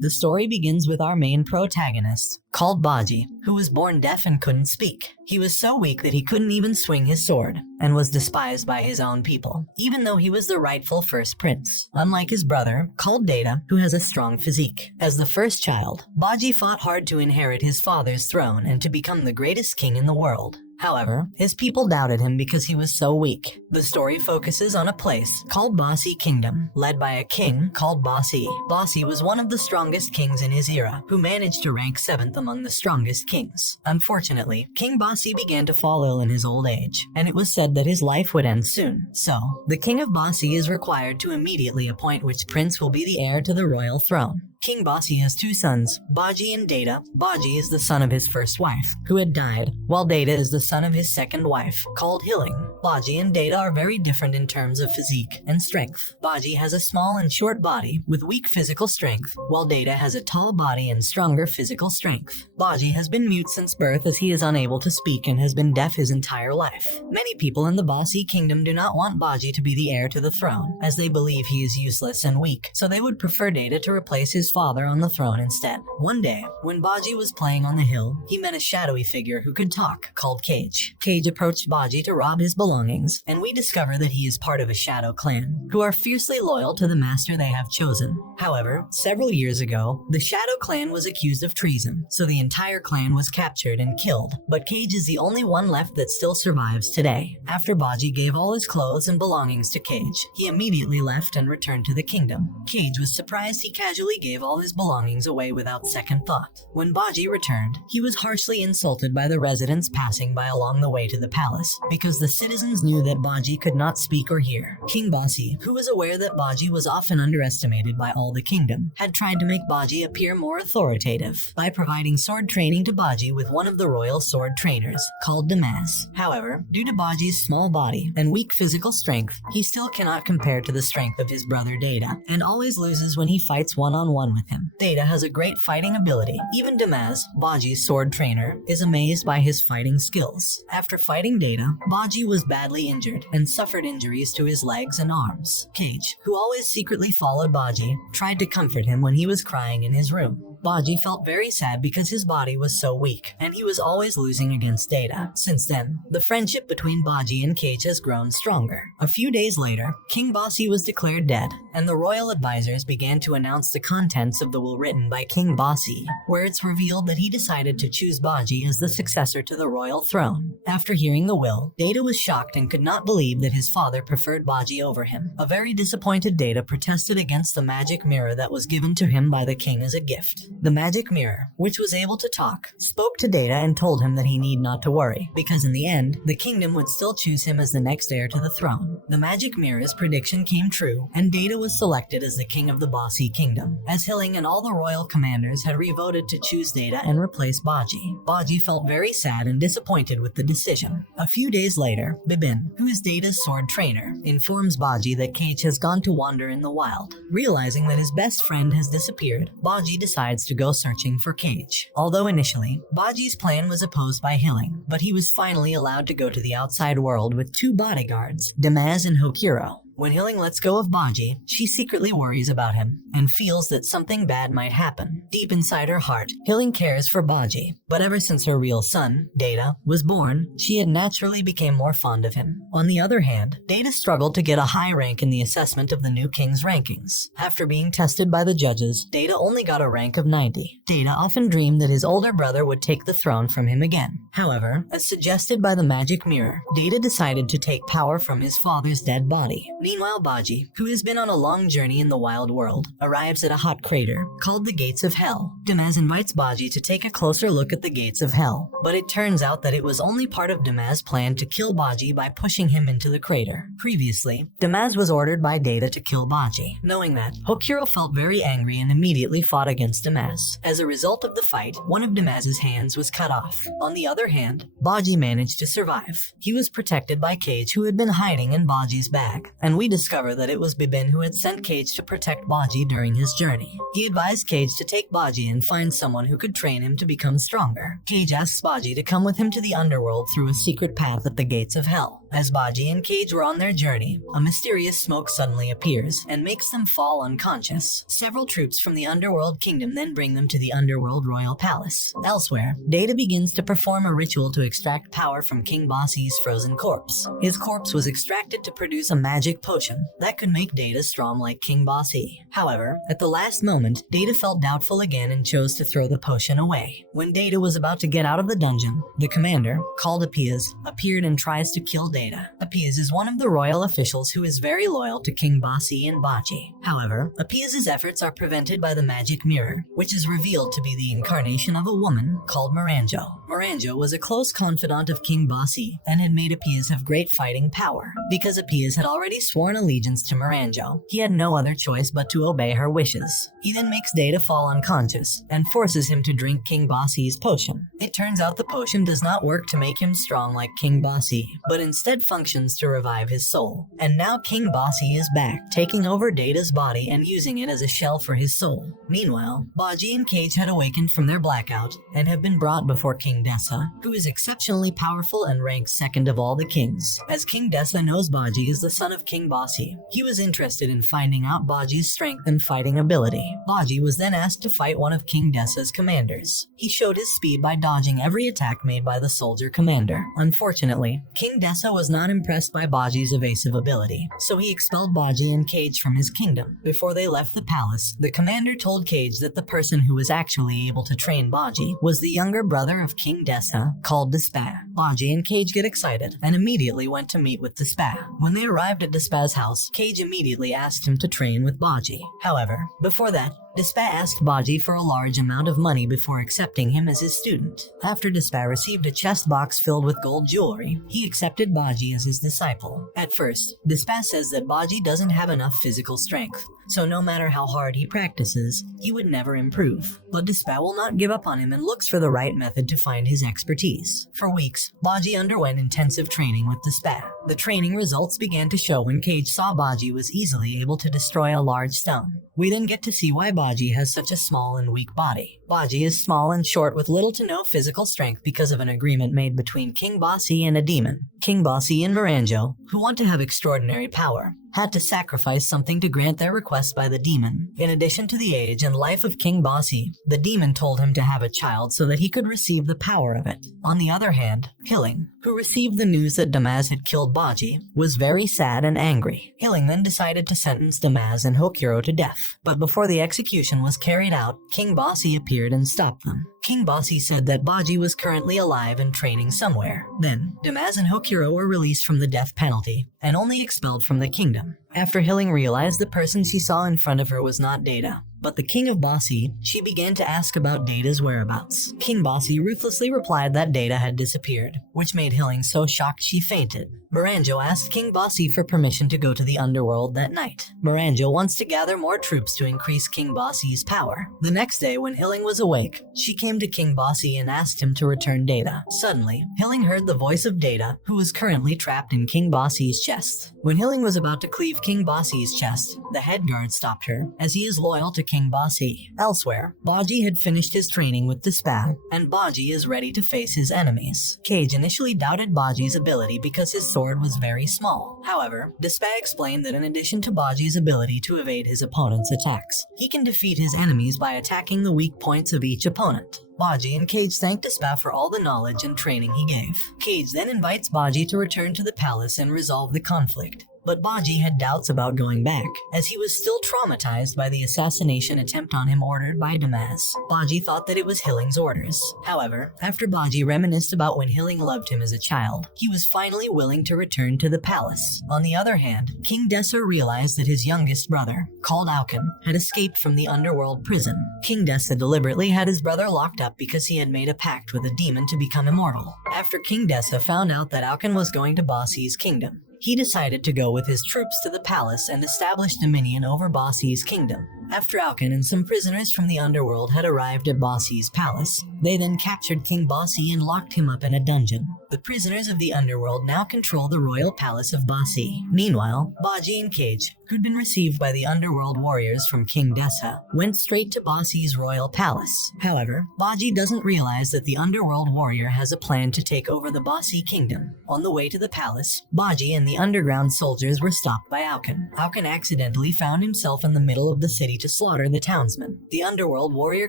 The story begins with our main protagonist, called Bojji, who was born deaf and couldn't speak. He was so weak that he couldn't even swing his sword, and was despised by his own people, even though he was the rightful first prince, unlike his brother, called Data, who has a strong physique. As the first child, Bojji fought hard to inherit his father's throne and to become the greatest king in the world. However, his people doubted him because he was so weak. The story focuses on a place called Bojji Kingdom, led by a king called Bojji. Bojji was one of the strongest kings in his era, who managed to rank 7th among the strongest kings. Unfortunately, King Bojji began to fall ill in his old age, and it was said that his life would end soon. So, the king of Bojji is required to immediately appoint which prince will be the heir to the royal throne. King Bojji has 2 sons, Bojji and Data. Bojji is the son of his first wife, who had died, while Data is the son of his second wife, called Hilling. Bojji and Data are very different in terms of physique and strength. Bojji has a small and short body with weak physical strength, while Data has a tall body and stronger physical strength. Bojji has been mute since birth as he is unable to speak and has been deaf his entire life. Many people in the Bojji kingdom do not want Bojji to be the heir to the throne, as they believe he is useless and weak, so they would prefer Data to replace his father on the throne instead. One day, when Bojji was playing on the hill, he met a shadowy figure who could talk, called Cage. Cage approached Bojji to rob his belongings, and we discover that he is part of a shadow clan, who are fiercely loyal to the master they have chosen. However, several years ago, the shadow clan was accused of treason, so the entire clan was captured and killed, but Cage is the only one left that still survives today. After Bojji gave all his clothes and belongings to Cage, he immediately left and returned to the kingdom. Cage was surprised he casually gave all his belongings away without second thought. When Bojji returned, he was harshly insulted by the residents passing by along the way to the palace, because the citizens knew that Bojji could not speak or hear. King Bojji, who was aware that Bojji was often underestimated by all the kingdom, had tried to make Bojji appear more authoritative by providing sword training to Bojji with one of the royal sword trainers, called Damaz. However, due to Bojji's small body and weak physical strength, he still cannot compare to the strength of his brother Data, and always loses when he fights one-on-one with him. Data has a great fighting ability. Even Damaz, Bojji's sword trainer, is amazed by his fighting skills. After fighting Data, Bojji was badly injured and suffered injuries to his legs and arms. Cage, who always secretly followed Bojji, tried to comfort him when he was crying in his room. Bojji felt very sad because his body was so weak, and he was always losing against Data. Since then, the friendship between Bojji and Cage has grown stronger. A few days later, King Bojji was declared dead, and the royal advisors began to announce the contents of the will written by King Bojji, where it's revealed that he decided to choose Bojji as the successor to the royal throne. After hearing the will, Data was shocked and could not believe that his father preferred Bojji over him. A very disappointed Data protested against the magic mirror that was given to him by the king as a gift. The magic mirror, which was able to talk, spoke to Data and told him that he need not to worry, because in the end, the kingdom would still choose him as the next heir to the throne. The magic mirror's prediction came true, and Data was selected as the king of the Bojji kingdom, as Hilling and all the royal commanders had revoted to choose Data and replace Bojji. Bojji felt very sad and disappointed with the decision. A few days later, Bibin, who is Data's sword trainer, informs Bojji that Cage has gone to wander in the wild. Realizing that his best friend has disappeared, Bojji decides to go searching for Cage. Although initially, Bojji's plan was opposed by Hilling, but he was finally allowed to go to the outside world with 2 bodyguards, Damaz and Hokuro. When Hilling lets go of Bojji, she secretly worries about him and feels that something bad might happen. Deep inside her heart, Hilling cares for Bojji, but ever since her real son, Data, was born, she had naturally become more fond of him. On the other hand, Data struggled to get a high rank in the assessment of the new king's rankings. After being tested by the judges, Data only got a rank of 90. Data often dreamed that his older brother would take the throne from him again. However, as suggested by the magic mirror, Data decided to take power from his father's dead body. Meanwhile, Bojji, who has been on a long journey in the wild world, arrives at a hot crater called the Gates of Hell. Damaz invites Bojji to take a closer look at the Gates of Hell, but it turns out that it was only part of Damaz's plan to kill Bojji by pushing him into the crater. Previously, Damaz was ordered by Data to kill Bojji. Knowing that, Hokuro felt very angry and immediately fought against Damaz. As a result of the fight, one of Damaz's hands was cut off. On the other hand, Bojji managed to survive. He was protected by Cage, who had been hiding in Bojji's bag, and we discover that it was Bibin who had sent Cage to protect Bojji during his journey. He advised Cage to take Bojji and find someone who could train him to become stronger. Cage asks Bojji to come with him to the underworld through a secret path at the Gates of Hell. As Bojji and Cage were on their journey, a mysterious smoke suddenly appears and makes them fall unconscious. Several troops from the Underworld Kingdom then bring them to the Underworld Royal Palace. Elsewhere, Data begins to perform a ritual to extract power from King Bossi's frozen corpse. His corpse was extracted to produce a magic potion that could make Data strong like King Bossi. However, at the last moment, Data felt doubtful again and chose to throw the potion away. When Data was about to get out of the dungeon, the commander, called Appias, appeared and tries to kill Data. Appias is one of the royal officials who is very loyal to King Bossi and Bojji. However, Appias' efforts are prevented by the magic mirror, which is revealed to be the incarnation of a woman called Miranjo. Miranjo was a close confidant of King Bossi and had made Appias have great fighting power. Because Appias had already sworn allegiance to Miranjo, he had no other choice but to obey her wishes. He then makes Data fall unconscious and forces him to drink King Bossi's potion. It turns out the potion does not work to make him strong like King Bossi, but instead functions to revive his soul. And now King Bossi is back, taking over Data's body and using it as a shell for his soul. Meanwhile, Bojji and Cage had awakened from their blackout and have been brought before King Dessa, who is exceptionally powerful and ranks second of all the kings. As King Dessa knows Bojji is the son of King Bossi, he was interested in finding out Bojji's strength and fighting ability. Bojji was then asked to fight one of King Dessa's commanders. He showed his speed by dodging every attack made by the soldier commander. Unfortunately, King Dessa was not impressed by Bojji's evasive ability, so he expelled Bojji and Cage from his kingdom. Before they left the palace, the commander told Cage that the person who was actually able to train Bojji was the younger brother of King Dessa, called despised. Bojji and Cage get excited and immediately went to meet with despised. When they arrived at Despaised's house, Cage immediately asked him to train with Bojji. However, before that, Despised asked Bojji for a large amount of money before accepting him as his student. After Despised received a chest box filled with gold jewelry, he accepted Bojji as his disciple. At first, Despised says that Bojji doesn't have enough physical strength, so no matter how hard he practices, he would never improve. But Despised will not give up on him and looks for the right method to find his expertise. For weeks, Bojji underwent intensive training with Despised. The training results began to show when Cage saw Bojji was easily able to destroy a large stone. We then get to see why Bojji has such a small and weak body. Bojji is small and short with little to no physical strength because of an agreement made between King Bossi and a demon. King Bossi and Miranjo, who want to have extraordinary power, had to sacrifice something to grant their request by the demon. In addition to the age and life of King Bossi, the demon told him to have a child so that he could receive the power of it. On the other hand, Hilling, who received the news that Damaz had killed Bojji, was very sad and angry. Hilling then decided to sentence Damaz and Hokuro to death. But before the execution was carried out, King Bossi appeared and stopped them. King Bossi said that Bojji was currently alive and training somewhere. Then, Damaz and Hokuro were released from the death penalty and only expelled from the kingdom. After Hilling realized the person she saw in front of her was not Data, but the king of Bossi, she began to ask about Data's whereabouts. King Bossi ruthlessly replied that Data had disappeared, which made Hilling so shocked she fainted. Miranjo asked King Bossi for permission to go to the underworld that night. Miranjo wants to gather more troops to increase King Bossi's power. The next day, when Hilling was awake, she came to King Bossi and asked him to return Data. Suddenly, Hilling heard the voice of Data, who was currently trapped in King Bossi's chest. When Hilling was about to cleave King Bossi's chest, the head guard stopped her, as he is loyal to King Bossi. Elsewhere, Bojji had finished his training with Despised, and Bojji is ready to face his enemies. Cage initially doubted Bojji's ability because his sword was very small. However, Despised explained that in addition to Bojji's ability to evade his opponent's attacks, he can defeat his enemies by attacking the weak points of each opponent. Bojji and Cage thanked Despised for all the knowledge and training he gave. Cage then invites Bojji to return to the palace and resolve the conflict. But Bojji had doubts about going back, as he was still traumatized by the assassination attempt on him ordered by Damaz. Bojji thought that it was Hilling's orders. However, after Bojji reminisced about when Hilling loved him as a child, he was finally willing to return to the palace. On the other hand, King Dessa realized that his youngest brother, called Auken, had escaped from the underworld prison. King Dessa deliberately had his brother locked up because he had made a pact with a demon to become immortal. After King Dessa found out that Auken was going to Bossi's kingdom, he decided to go with his troops to the palace and establish dominion over Bossi's kingdom. After Alkin and some prisoners from the underworld had arrived at Bojji's palace, they then captured King Bojji and locked him up in a dungeon. The prisoners of the underworld now control the royal palace of Bojji. Meanwhile, Bojji and Cage, who'd been received by the underworld warriors from King Dessa, went straight to Bojji's royal palace. However, Bojji doesn't realize that the underworld warrior has a plan to take over the Bojji kingdom. On the way to the palace, Bojji and the underground soldiers were stopped by Alkin. Alkin accidentally found himself in the middle of the city to slaughter the townsmen. The underworld warrior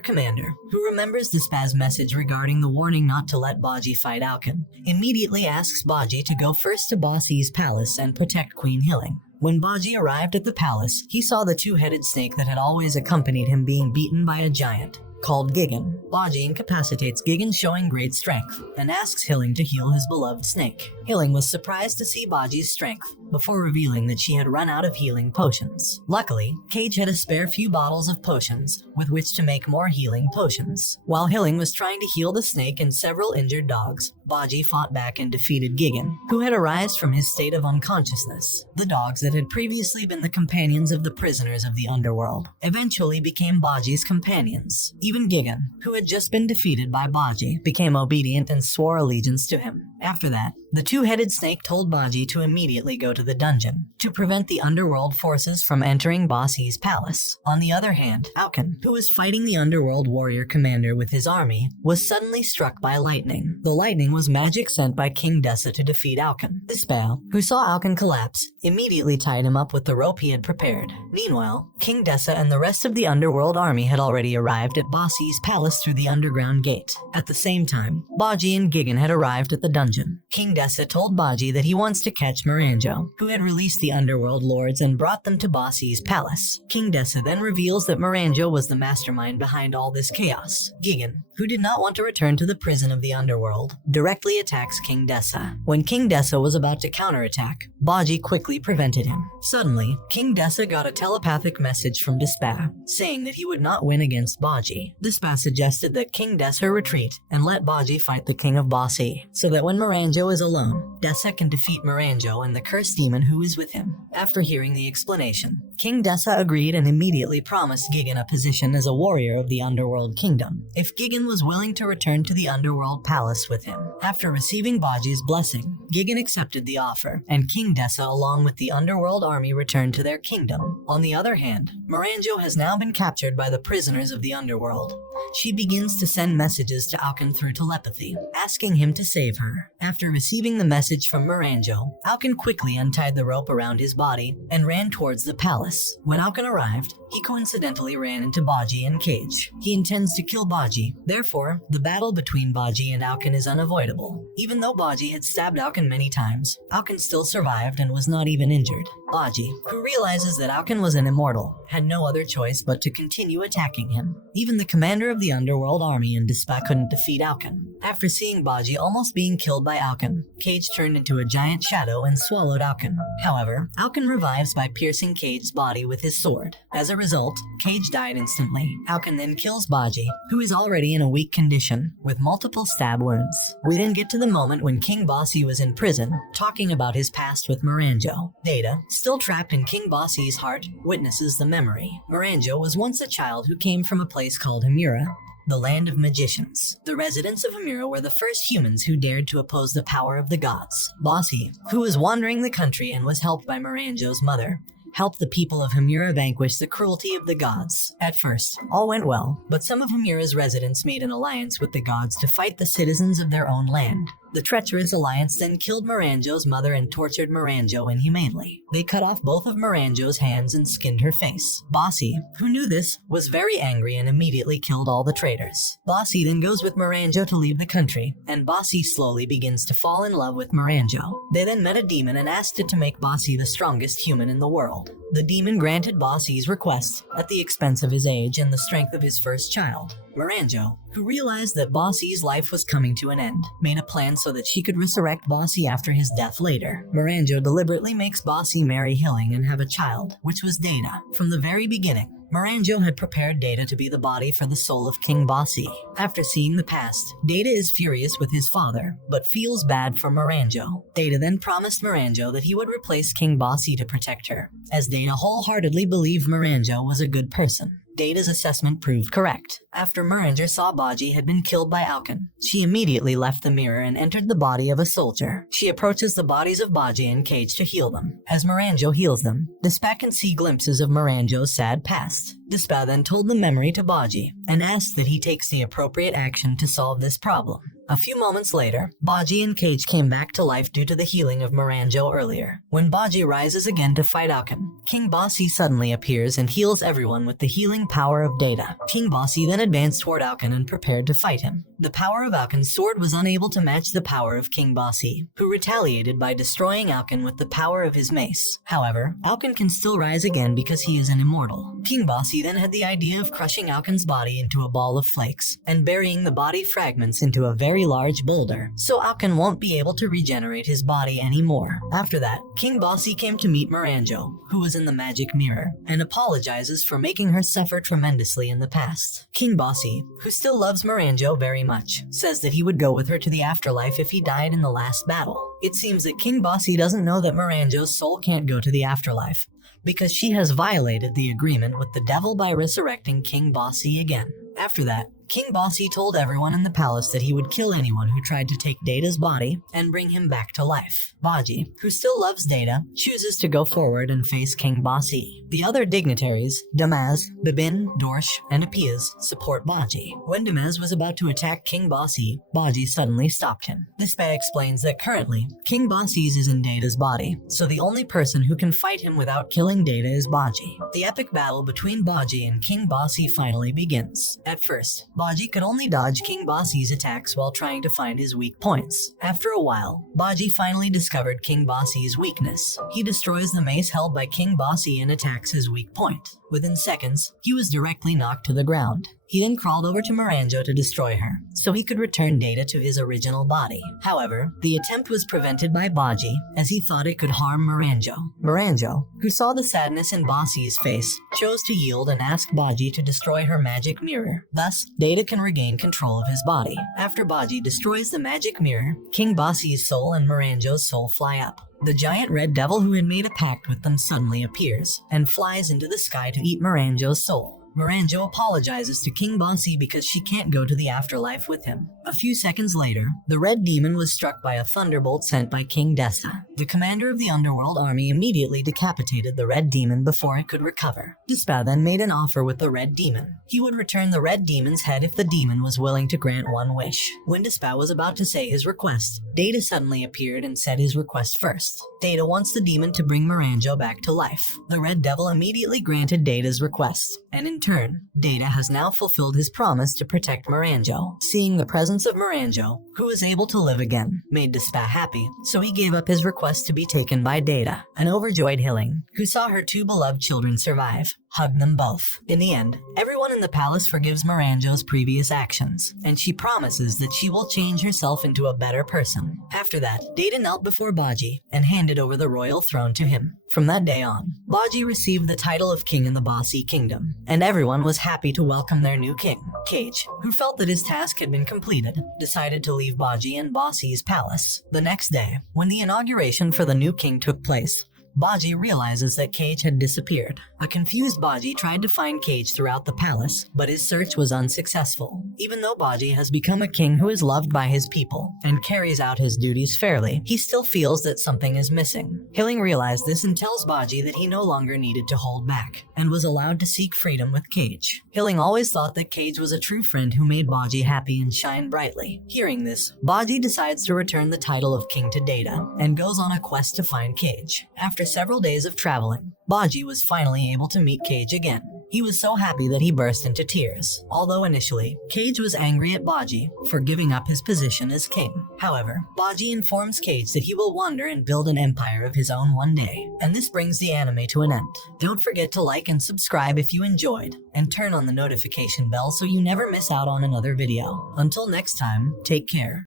commander, who remembers the Spaz message regarding the warning not to let Bojji fight Alkin, immediately asks Bojji to go first to Bojji's palace and protect Queen Hilling. When Bojji arrived at the palace, he saw the two-headed snake that had always accompanied him being beaten by a giant called Gigan. Bojji incapacitates Gigan, showing great strength, and asks Hilling to heal his beloved snake. Hilling was surprised to see Bojji's strength, before revealing that she had run out of healing potions. Luckily, Cage had a spare few bottles of potions, with which to make more healing potions. While Hilling was trying to heal the snake and several injured dogs, Bojji fought back and defeated Gigan, who had arisen from his state of unconsciousness. The dogs that had previously been the companions of the prisoners of the underworld eventually became Bojji's companions. Even Gigan, who had just been defeated by Bojji, became obedient and swore allegiance to him. After that, the two-headed snake told Bojji to immediately go to the dungeon, to prevent the underworld forces from entering Bojji's palace. On the other hand, Alkin, who was fighting the underworld warrior commander with his army, was suddenly struck by lightning. The lightning was magic sent by King Dessa to defeat Alkin. Despised, who saw Alkin collapse, immediately tied him up with the rope he had prepared. Meanwhile, King Dessa and the rest of the underworld army had already arrived at Bojji's palace through the underground gate. At the same time, Bojji and Gigan had arrived at the dungeon. King Dessa told Bojji that he wants to catch Maranjo, who had released the underworld lords and brought them to Bojji's palace. King Dessa then reveals that Maranjo was the mastermind behind all this chaos. Gigan, who did not want to return to the prison of the underworld, directly attacks King Dessa. When King Dessa was about to counterattack, Bojji quickly prevented him. Suddenly, King Dessa got a telepathic message from Despised, saying that he would not win against Bojji. Despised suggested that King Dessa retreat and let Bojji fight the king of Bojji, so that when Maranjo is alone, Dessa can defeat Maranjo and the cursed demon who is with him. After hearing the explanation, King Dessa agreed and immediately promised Gigan a position as a warrior of the underworld kingdom, if Gigan was willing to return to the underworld palace with him. After receiving Bojji's blessing, Gigan accepted the offer, and King Dessa along with the underworld army returned to their kingdom. On the other hand, Maranjo has now been captured by the prisoners of the underworld. She begins to send messages to Alkin through telepathy, asking him to save her. After receiving the message from Maranjo, Alkin quickly untied the rope around his body and ran towards the palace. When Alkin arrived, he coincidentally ran into Bojji and Cage. He intends to kill Bojji. Therefore, the battle between Bojji and Alkin is unavoidable. Even though Bojji had stabbed Alkin many times, Alkin still survived and was not even injured. Bojji, who realizes that Alkin was an immortal, had no other choice but to continue attacking him. Even the commander of the underworld army and Despised couldn't defeat Alkin. After seeing Bojji almost being killed by Alkin, Cage turned into a giant shadow and swallowed Alkin. However, Alkin revives by piercing Cage's body with his sword. As a result, Cage died instantly. Alkin then kills Bojji, who is already in a weak condition, with multiple stab wounds. We then get to the moment when King Bojji was in prison, talking about his past with Maranjo. Data, still trapped in King Bojji's heart, witnesses the memory. Maranjo was once a child who came from a place called Hamura, the land of magicians. The residents of Hamura were the first humans who dared to oppose the power of the gods. Bojji, who was wandering the country and was helped by Maranjo's mother, helped the people of Hamura vanquish the cruelty of the gods. At first, all went well, but some of Hamura's residents made an alliance with the gods to fight the citizens of their own land. The treacherous alliance then killed Maranjo's mother and tortured Maranjo inhumanely. They cut off both of Maranjo's hands and skinned her face. Bojji, who knew this, was very angry and immediately killed all the traitors. Bojji then goes with Maranjo to leave the country, and Bojji slowly begins to fall in love with Maranjo. They then met a demon and asked it to make Bojji the strongest human in the world. The demon granted Bojji's request at the expense of his age and the strength of his first child. Maranjo, who realized that Bojji's life was coming to an end, made a plan so that she could resurrect Bojji after his death later. Maranjo deliberately makes Bojji marry Hilling and have a child, which was Dana. From the very beginning, Miranjo had prepared Data to be the body for the soul of King Bojji. After seeing the past, Data is furious with his father, but feels bad for Miranjo. Data then promised Miranjo that he would replace King Bojji to protect her, as Data wholeheartedly believed Miranjo was a good person. Data's assessment proved correct. After Miranjo saw Bojji had been killed by Alkan, she immediately left the mirror and entered the body of a soldier. She approaches the bodies of Bojji and Cage to heal them. As Miranjo heals them, Despa can see glimpses of Miranjo's sad past. Despa then told the memory to Bojji and asked that he takes the appropriate action to solve this problem. A few moments later, Bojji and Cage came back to life due to the healing of Miranjo earlier. When Bojji rises again to fight Alkan, King Bojji suddenly appears and heals everyone with the healing power of Data. King Bojji then advanced toward Alkan and prepared to fight him. The power of Alkan's sword was unable to match the power of King Bojji, who retaliated by destroying Alkan with the power of his mace. However, Alkan can still rise again because he is an immortal. King Bojji then had the idea of crushing Alkan's body into a ball of flakes and burying the body fragments into a very large boulder, so Alkan won't be able to regenerate his body anymore. After that, King Bojji came to meet Miranjo, who was in the magic mirror, and apologizes for making her suffer tremendously in the past. King Bojji, who still loves Miranjo very much, says that he would go with her to the afterlife if he died in the last battle. It seems that King Bojji doesn't know that Miranjo's soul can't go to the afterlife, because she has violated the agreement with the devil by resurrecting King Bojji again. After that, King Bojji told everyone in the palace that he would kill anyone who tried to take Data's body and bring him back to life. Bojji, who still loves Data, chooses to go forward and face King Bojji. The other dignitaries, Damaz, Bibin, Dorsh, and Apias, support Bojji. When Damaz was about to attack King Bojji, Bojji suddenly stopped him. This bay explains that currently, King Bojji's is in Data's body, so the only person who can fight him without killing Data is Bojji. The epic battle between Bojji and King Bojji finally begins. At first, Bojji could only dodge King Bojji's attacks while trying to find his weak points. After a while, Bojji finally discovered King Bojji's weakness. He destroys the mace held by King Bojji and attacks his weak point. Within seconds, he was directly knocked to the ground. He then crawled over to Miranjo to destroy her, so he could return Data to his original body. However, the attempt was prevented by Bojji, as he thought it could harm Miranjo. Miranjo, who saw the sadness in Bojji's face, chose to yield and asked Bojji to destroy her magic mirror. Thus, Data can regain control of his body. After Bojji destroys the magic mirror, King Bojji's soul and Miranjo's soul fly up. The giant red devil who had made a pact with them suddenly appears and flies into the sky to eat Miranjo's soul. Miranjo apologizes to King Bojji because she can't go to the afterlife with him. A few seconds later, the red demon was struck by a thunderbolt sent by King Desta. The commander of the underworld army immediately decapitated the red demon before it could recover. Despa then made an offer with the red demon. He would return the red demon's head if the demon was willing to grant one wish. When Despa was about to say his request, Data suddenly appeared and said his request first. Data wants the demon to bring Miranjo back to life. The red devil immediately granted Data's request, and in turn, Data has now fulfilled his promise to protect Miranjo. Seeing the presence of Miranjo, who is able to live again, made Despa happy, so he gave up his request to be taken by Data. An overjoyed Hilling, who saw her two beloved children survive, hugged them both. In the end, everyone in the palace forgives Miranjo's previous actions, and she promises that she will change herself into a better person. After that, Data knelt before Bojji and handed over the royal throne to him. From that day on, Bojji received the title of king in the Bojji kingdom, and everyone was happy to welcome their new king. Cage, who felt that his task had been completed, decided to leave Bojji in Bojji's palace. The next day, when the inauguration for the new king took place, Bojji realizes that Cage had disappeared. A confused Bojji tried to find Cage throughout the palace, but his search was unsuccessful. Even though Bojji has become a king who is loved by his people and carries out his duties fairly, he still feels that something is missing. Hilling realized this and tells Bojji that he no longer needed to hold back and was allowed to seek freedom with Cage. Hilling always thought that Cage was a true friend who made Bojji happy and shine brightly. Hearing this, Bojji decides to return the title of king to Data and goes on a quest to find Cage. After several days of traveling, Bojji was finally able to meet Cage again. He was so happy that he burst into tears. Although initially, Cage was angry at Bojji for giving up his position as king. However, Bojji informs Cage that he will wander and build an empire of his own one day. And this brings the anime to an end. Don't forget to like and subscribe if you enjoyed, and turn on the notification bell so you never miss out on another video. Until next time, take care.